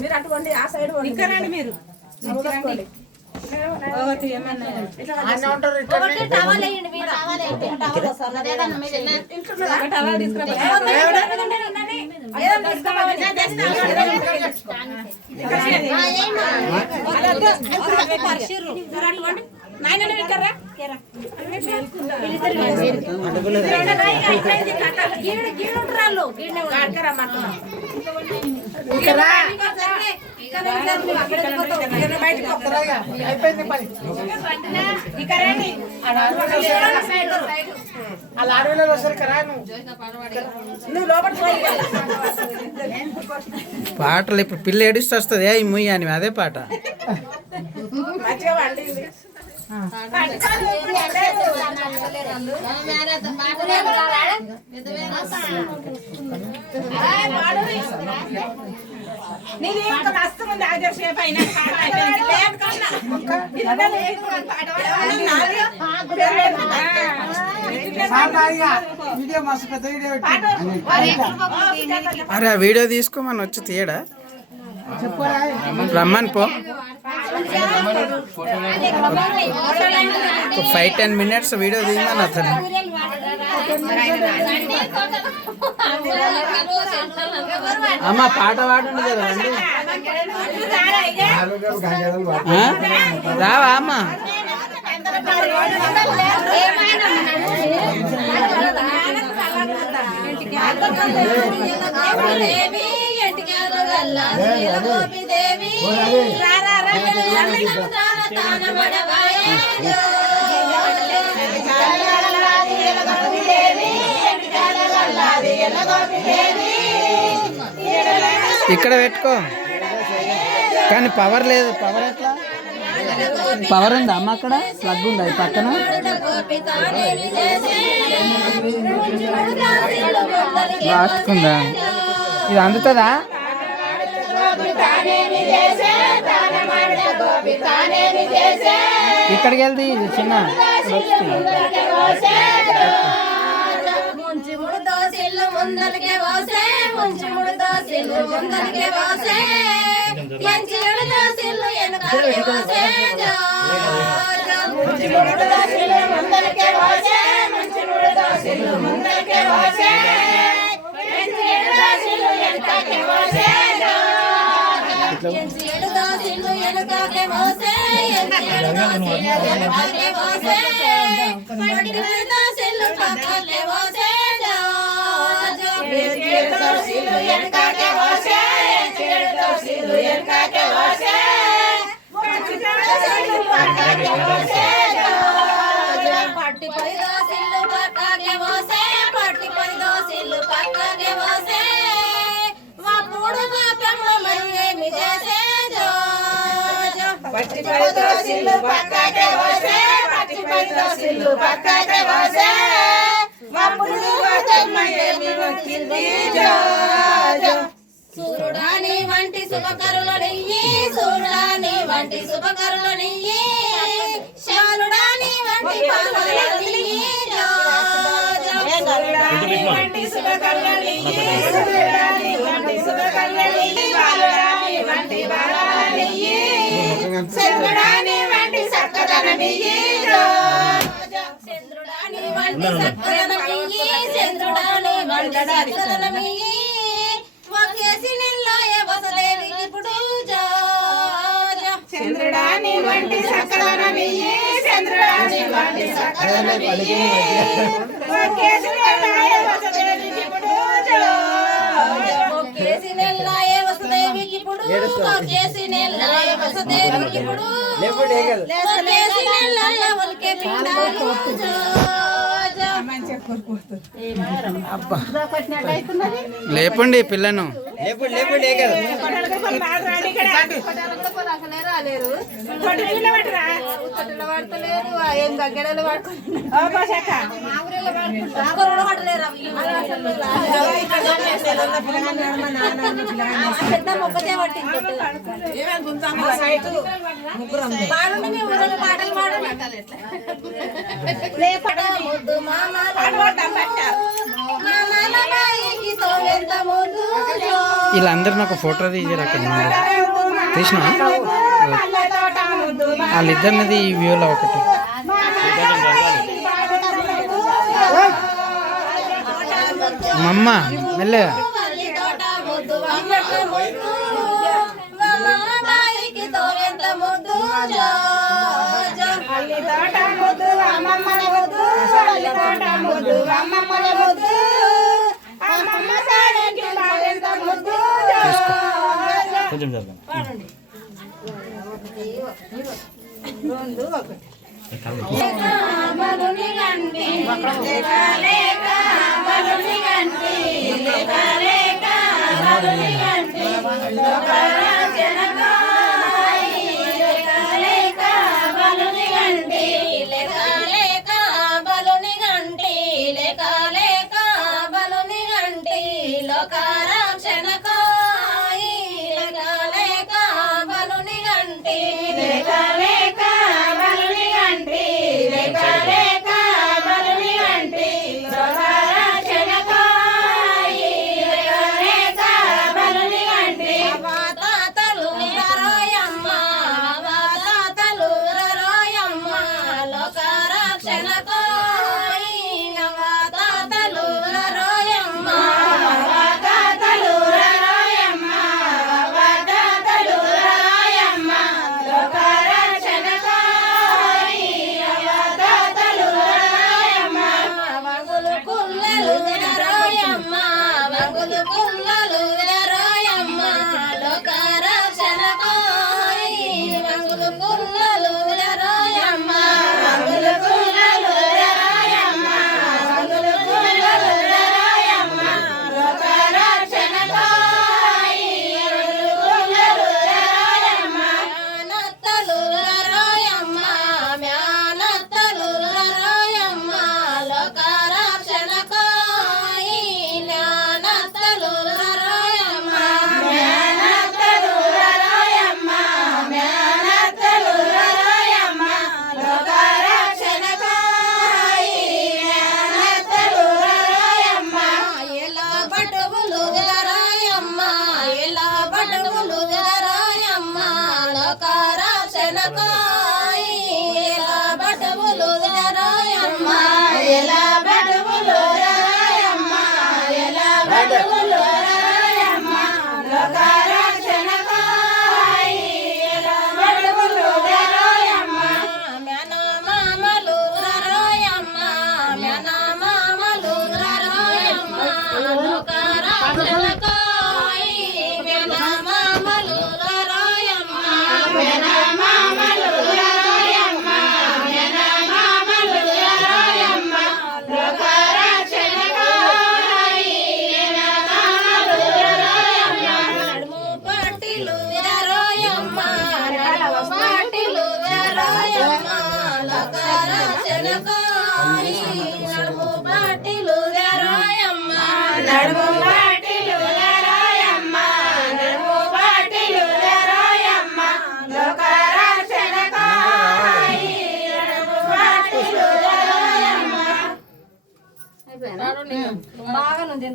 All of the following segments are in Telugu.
మీరు అటువంటి ఆ సైడ్ రండి మీరు పాటలు ఇప్పుడు పిల్ల ఏడుస్తూ వస్తుంది ఈ ముయ్యి అని అదే పాట. అరే ఆ వీడియో తీసుకోమని వచ్చి తీయడా రమ్మని పో. 5-10 minutes వీడియో తీయమని అతను. అమ్మ పాట పాడండి కదా అండి. రావా అమ్మ? ఇక్కడ పెట్టుకో కానీ పవర్ లేదు. పవర్ ఎట్లా? పవర్ ఉందా అమ్మ? అక్కడ ప్లగ్ ఉందా ఈ పక్కన? లాస్ట్ ఉందా? ఇది అందుతుందా? ఇక్కడికి వెళ్తే ఇది చిన్న సూర్యుడాని వంటి శుభకరులు నెయ్యి, సూర్యుడాని వంటి శుభకరులు నెయ్యి, శాలుడాని వంటి పాలన నెయ్యి, సూర్యుడాని వంటి శుభకరులు నెయ్యి, సూర్యుడాని వంటి శుభకరులు నెయ్యి, బాలుడాని వంటి బాలన నెయ్యి, చంద్రుడాని వంటి చక్కదన నెయ్యి, చంద్రుడాని వంటి చక్కదన నెయ్యి, చంద్రుడాని వంటి చక్కదన నెయ్యి, చంద్రుడాని వంటి సకలన నెయ్యి, చంద్రుడాని వంటి సకలన నెయ్యి, ఒకేసి నెల్లాయే వసుదేవికి ఇప్పుడు ఒకేసి నెల్లాయే వసుదేవికి ఇప్పుడు ఒకేసి నెల్లాయే వసుదేవికి ఇప్పుడు ఒకేసి నెల్లాయే ఒలికే పిండాలు అబ్బా లేపండి పిల్లను. కొట్టాల గొప్పలు బాగా రాండి ఇక్కడ కొట్టి పిల్ల పట్టరా ఓ పోషక్క వీళ్ళందరూ నాకు ఫోటో తీసారు అక్కడ తీసిన వాళ్ళిద్దరినది ఈ వ్యూలో ఒకటి మమ్మ మెల్లగా కొంచెం జరగండి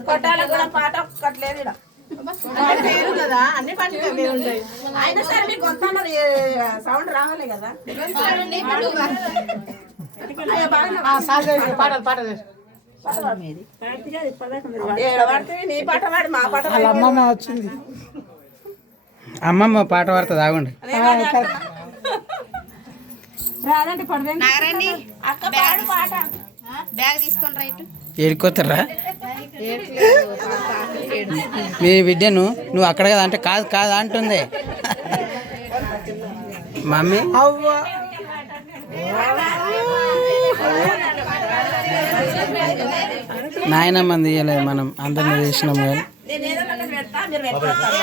కొట్టాలి కూడా పాట ఒక్కట్లేదు కదా, అన్ని పాటలు ఉంటాయి. అయినా సరే మీకు కొంత సౌండ్ రావాలి కదా. నీ పాట పాడి మా పాట అమ్మమ్మ వచ్చింది. అమ్మమ్మ పాట పాడుతుంది, ఆగండి. రాదండి పడదండి అక్క పాడు పాట. బ్యాగ్ తీసుకొని రైట్ ఏడుకోతారా మీ బిడ్డను? నువ్వు అక్కడ కదా అంటే కాదు కాదు అంటుంది మమ్మీ. నాయనమ్మ తీయలేదు, మనం అందరినీ చేసినాం కానీ పెడతా మీరు పెట్టుకుంటారు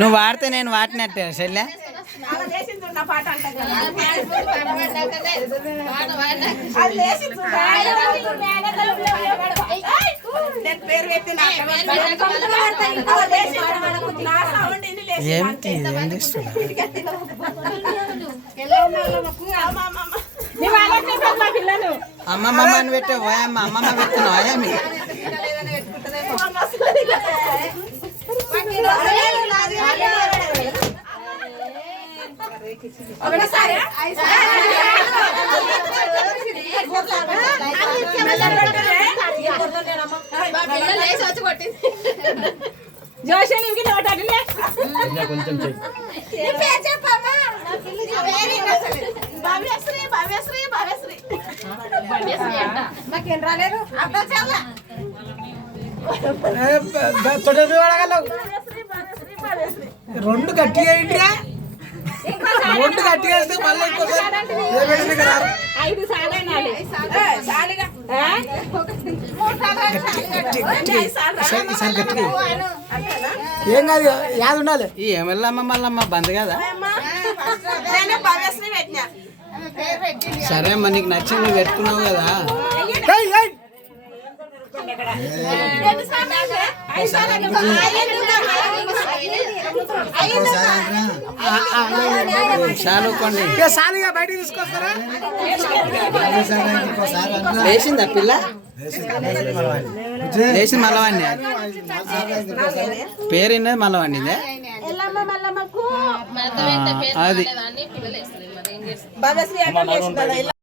నువ్వు వాడితే నేను వాటినట్టే చెల్లె. అలా లేచింది ఉన్న పాట అంట కదా. అది లేచింది చూడు. నేను పేరు పెట్టి నా అలా లేచింది. నా సౌండ్ ఇన్ని లేచింది. ఏంటి ఏం చేస్తున్నా? అమ్మమ్మ అని పెట్టే ఓయమ్మ అమ్మమ్మ పెడుతున్నావు అయ్యామి. ఒకసారి జోషన్ ఇంక నోటాడులే కొంచెం చెయ్యి. భవ్యశ్రీ భవ్యశ్రీ భవ్యశ్రీ నాకేం రాలేదు అర్థం చాలా రెండు గట్టిగా ఏంటిరా? రెండు గట్టిగా వేస్తే మళ్ళీ ఇంకోసారి 5 సార్లు ఏం కాదు యాద ఉండాలి. ఈ ఎమ్మెల్యేమ్మ మళ్ళమ్మ బంద్ కదా. భవ్యశ్రీ పెట్టినా సరే అమ్మ నీకు నచ్చింది నువ్వు పెట్టుకున్నావు కదా. చాలుకోండి బయట తీసుకొస్తారా? లేచిందా పిల్ల? లేచింది మల్లవాణి. పేరు మల్లవాణిదే. అది భవ్యశ్రీ